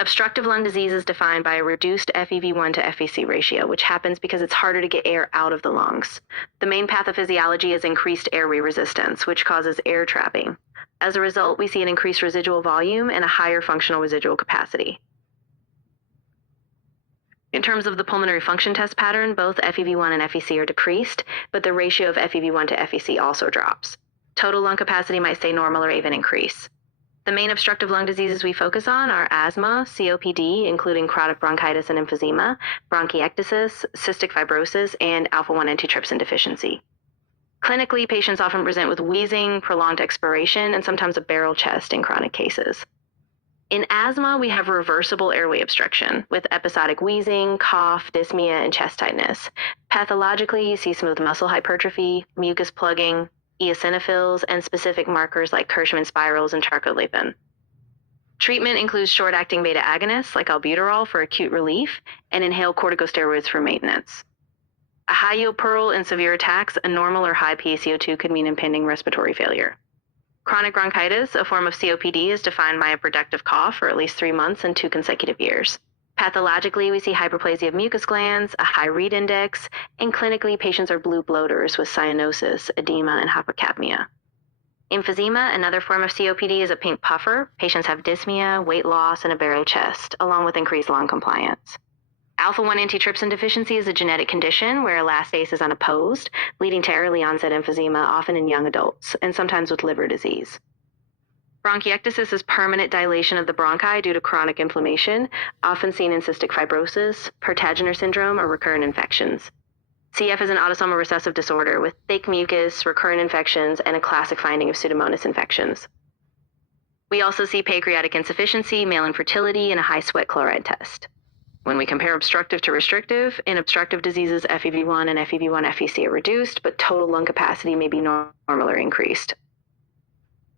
Obstructive lung disease is defined by a reduced FEV1 to FVC ratio, which happens because it's harder to get air out of the lungs. The main pathophysiology is increased airway resistance, which causes air trapping. As a result, we see an increased residual volume and a higher functional residual capacity. In terms of the pulmonary function test pattern, both FEV1 and FVC are decreased, but the ratio of FEV1 to FVC also drops. Total lung capacity might stay normal or even increase. The main obstructive lung diseases we focus on are asthma, COPD, including chronic bronchitis and emphysema, bronchiectasis, cystic fibrosis, and alpha-1 antitrypsin deficiency. Clinically, patients often present with wheezing, prolonged expiration, and sometimes a barrel chest in chronic cases. In asthma, we have reversible airway obstruction with episodic wheezing, cough, dyspnea, and chest tightness. Pathologically, you see smooth muscle hypertrophy, mucus plugging, eosinophils, and specific markers like Kirschmann spirals and Charcot-Lépin. Treatment includes short-acting beta agonists like albuterol for acute relief and inhaled corticosteroids for maintenance. A high-yield pearl in severe attacks, a normal or high PaCO2 could mean impending respiratory failure. Chronic bronchitis, a form of COPD, is defined by a productive cough for at least 3 months and 2 consecutive years. Pathologically, we see hyperplasia of mucus glands, a high read index, and clinically, patients are blue bloaters with cyanosis, edema, and hypercapnia. Emphysema, another form of COPD, is a pink puffer. Patients have dyspnea, weight loss, and a barrel chest, along with increased lung compliance. Alpha-1 antitrypsin deficiency is a genetic condition where elastase is unopposed, leading to early onset emphysema, often in young adults, and sometimes with liver disease. Bronchiectasis is permanent dilation of the bronchi due to chronic inflammation, often seen in cystic fibrosis, Purtagener syndrome, or recurrent infections. CF is an autosomal recessive disorder with thick mucus, recurrent infections, and a classic finding of Pseudomonas infections. We also see pancreatic insufficiency, male infertility, and a high sweat chloride test. When we compare obstructive to restrictive, in obstructive diseases, FEV1 and FEV1-FVC are reduced, but total lung capacity may be normal or increased.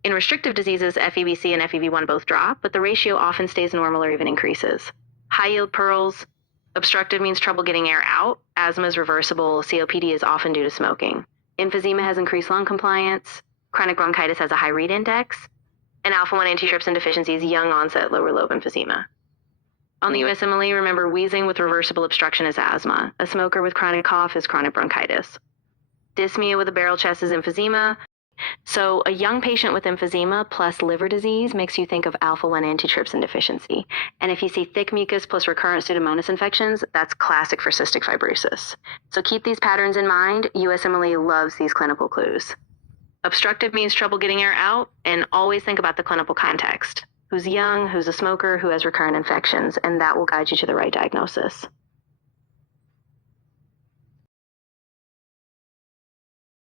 In restrictive diseases, FEBC and FEV1 both drop, but the ratio often stays normal or even increases. High-yield pearls. Obstructive means trouble getting air out. Asthma is reversible. COPD is often due to smoking. Emphysema has increased lung compliance. Chronic bronchitis has a high read index. And alpha-1 antitrypsin deficiency is young-onset lower lobe emphysema. On the USMLE, remember wheezing with reversible obstruction is asthma. A smoker with chronic cough is chronic bronchitis. Dyspnea with a barrel chest is emphysema. So a young patient with emphysema plus liver disease makes you think of alpha-1 antitrypsin deficiency. And if you see thick mucus plus recurrent Pseudomonas infections, that's classic for cystic fibrosis. So keep these patterns in mind. USMLE loves these clinical clues. Obstructive means trouble getting air out, and always think about the clinical context. Who's young, who's a smoker, who has recurrent infections, and that will guide you to the right diagnosis.